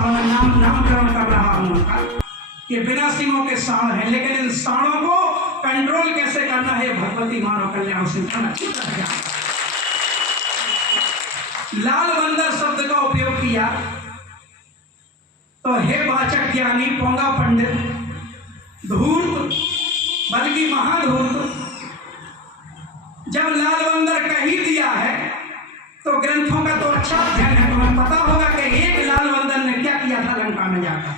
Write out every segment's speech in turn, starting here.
नामकरण कर रहा हूं उनका। ये बिना सीमों के साण हैं, लेकिन इन साणों को कंट्रोल कैसे करना है भगवती मानव कल्याण संगठन अच्छी तरह जानता है। लाल बंदर शब्द का उपयोग किया तो हे वाचक ज्ञानी पोंगा पंडित धूर्त बल्कि महाधूर्त, जब लाल बंदर कह ही दिया है तो ग्रंथों का तो अच्छा अध्ययन है, तुम्हें पता होगा कि एक लाल बंदर ने क्या किया था लंका में जाकर।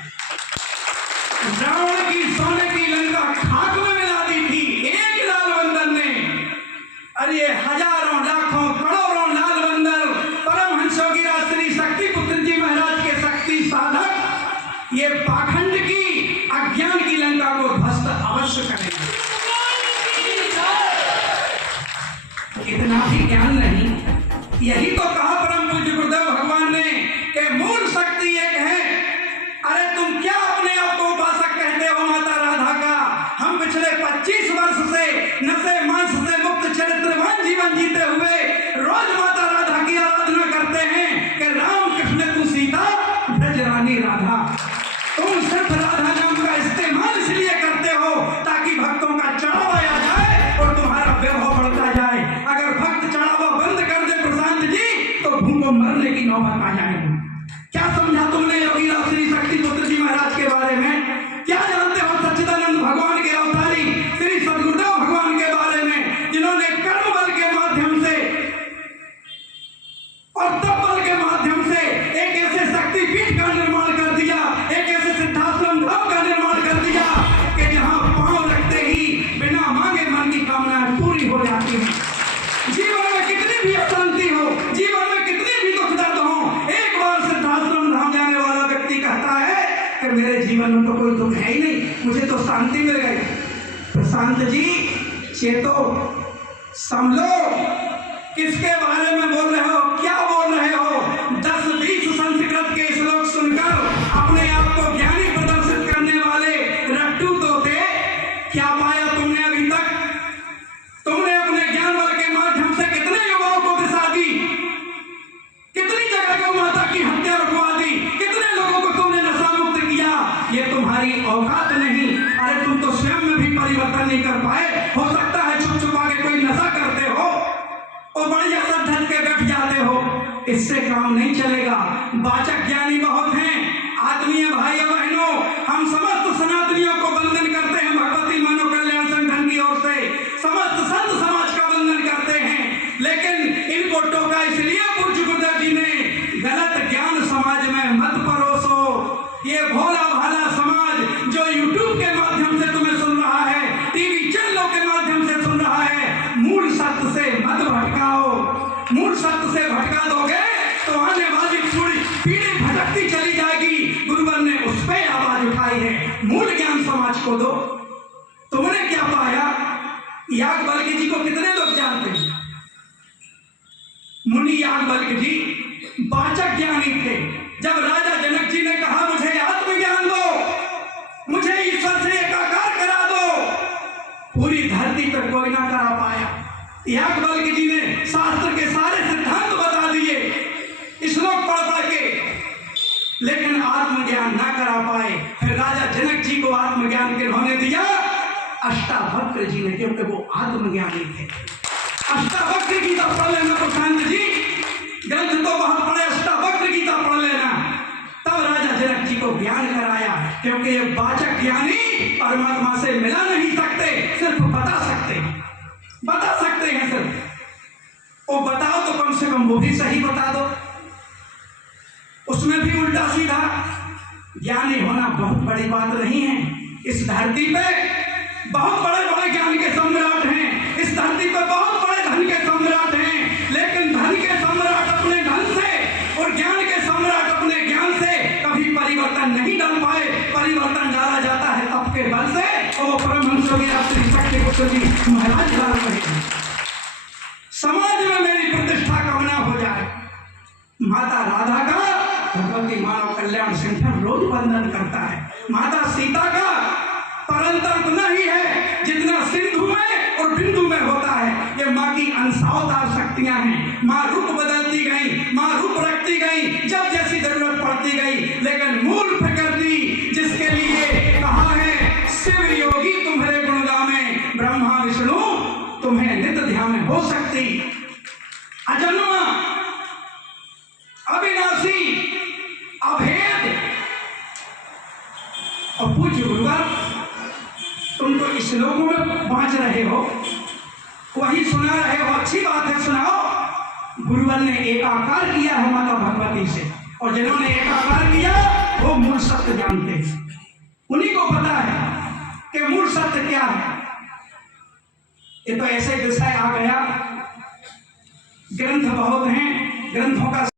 रावण की सोने की लंका खाक में मिला दी थी एक लाल बंदर ने। अरे हजारों लाखों करोड़ों लाल बंदर परमहंसों की राष्ट्रीय शक्ति पुत्र जी महाराज के शक्ति साधक ये पाखंड की अज्ञान की लंका को ध्वस्त अवश्य करेंगे। इतना भी ज्ञान नहीं, यही तो कहा परम पूज्य गुरुदेव भगवान ने कि मूल शक्ति एक है। अरे तुम क्या अपने आप को उपासक कहते हो माता राधा का? हम पिछले 25 वर्ष से नशे मांस से मुक्त चरित्रवान जीवन जीते हुए रोज माता राधा की आराधना करते हैं कि राम कृष्ण तू सीता ब्रज रानी राधा। तुम सिर्फ राधा नाम का इस्तेमाल इसलिए करते हो ताकि भक्तों का चढ़ावा आ जाए और तुम्हारा वैभव बढ़ता जाए। अगर भक्त चढ़ावा बंद कर दे प्रशांत जी तो भूखों मरने की नौबत आ जाएगी। क्या समझा तुमने योगी श्री शक्ति पुत्र जी महाराज के बारे में? क्या जानते हो सच्चिदानंद भगवान के अवतारी श्री सद्गुरुदेव भगवान के बारे में, जिन्होंने कर्म बल के माध्यम से और तप बल के माध्यम से एक ऐसे शक्ति पीठ का निर्माण कर दिया, एक ऐसे सिद्धाश्रम धाम का निर्माण कर दिया कि जहां पांव रखते ही बिना मांगे मन की कामनाएं पूरी हो जाती हैं। जीवन में कितनी भी अशांति हो, जीवन में कितनी भी दुख दर्द हो, एक बार सिद्धाश्रम धाम जाने वाला व्यक्ति कहता है कि मेरे जीवन में तो कोई दुख है ही नहीं, मुझे तो शांति मिल गई। प्रशांत जी चेतो, समझो किसके बारे में बोल रहे हो, क्या बोल रहे हो? 10-20 संस्कृत के श्लोक सुनकर अपने आप को ज्ञानी प्रदर्शित करने वाले रट्टू तोते, क्या पाया तुमने अभी तक? तुमने अपने ज्ञान बल के माध्यम से कितने युवाओं को दिशा दी, कितनी जगह गौ माता की हत्या रुकवा दी, कितने लोगों को तुमने नशा मुक्त किया। ये तुम्हारी औकात नहीं। अरे तुम तो स्वयं में भी परिवर्तन नहीं कर पाए। हो सकता है छुप छुपा के कोई नशा करते हो और बड़ी असर ढक के बैठ जाते हो, इससे काम नहीं चलेगा। वाचक ज्ञानी बहुत हैं। आत्मीय भाई बहनों, हम समस्त सनातनियों को वंदन करते हैं भगवती मानव कल्याण संगठन की ओर से, समस्त संत समाज का वंदन करते हैं, लेकिन इनको टोका इसलिए पूज्य गुरुदेव जी ने गलत ज्ञान समाज में मत परोसो। ये भोला भाला समाज जो यूट्यूब के माध्यम से तुम्हें सुन रहा है, टीवी चैनलों के माध्यम से सुन रहा है, मूल सत्य से मत भटकाओ। मूल सत्य से भटका दोगे तो आने वाली पूरी पीढ़ी भटकती चली जाएगी। गुरुवर ने उस पर आवाज उठाई है, मूल ज्ञान समाज को दो। तुमने क्या पाया? याज्ञवल्क्य जी को कितने लोग जानते हैं? मुनि याज्ञवल्क्य जी वाचक ज्ञानी थे। जब राजा जनक जी ने कहा मुझे आत्मज्ञान दो, मुझे ईश्वर से एकाकार करा दो, पूरी धरती पर कोई ना करा पाया। याज्ञवल्क्य जी ने शास्त्र के सारे सिद्धांत बता दिए श्लोक पढ़ के, लेकिन आत्मज्ञान ना करा पाए। फिर राजा जनक जी को आत्मज्ञान किन्होंने दिया? अष्टावक्र जी ने, क्योंकि वो आत्मज्ञानी थे। अष्टावक्र गीता पढ़ लेना प्रशांत जी, ग्रंथ तो बहुत बड़े, अष्टावक्र गीता पढ़ लेना। तब राजा जनक जी को ज्ञान कराया, क्योंकि ये वाचक ज्ञानी परमात्मा से मिला नहीं सकते, सिर्फ बता सकते हैं, बता सकते हैं सिर्फ। वो बताओ तो कम से कम वो भी सही बता दो, उसमें भी उल्टा सीधा। ज्ञानी होना बहुत बड़ी बात नहीं है। इस धरती पे बहुत बड़े बड़े ज्ञान के सम्राट हैं, इस धरती पे बहुत बड़े धन के सम्राट हैं, लेकिन धन के सम्राट अपने धन से और ज्ञान के सम्राट अपने ज्ञान से कभी परिवर्तन नहीं डाल पाए। परिवर्तन डाला जाता है तप के बल से, और वो परमहंसों की राष्ट्रीय शक्ति पुत्र जी महाराज डाल रहे हैं। समाज में मेरी प्रतिष्ठा कामना हो जाए। माता राधा का भगवती मानव कल्याण संगठन रोज वंदन करता है। माता सीता का परंतर उतना ही है जितना सिंधु में और बिंदु में होता है। ये माँ की अंशावतार शक्तियां हैं। माँ रूप बदलती गई, माँ रूप रखती गई, जब जैसी जरूरत पड़ती गई, लेकिन हो सकती, अजन्मा, अविनाशी, अभेद। और पूज्य गुरुवर, तुम तो इस लोगों में बाँच रहे हो, वही सुना रहे हो, अच्छी बात है, सुनाओ। गुरुवर ने एकाकार किया है माता भगवती से, और जिन्होंने एकाकार किया वो मूल सत्य जानते हैं, उन्हीं को पता है कि मूल सत्य क्या है। ये तो ऐसे विषय आ गया, ग्रंथ बहुत हैं, ग्रंथों का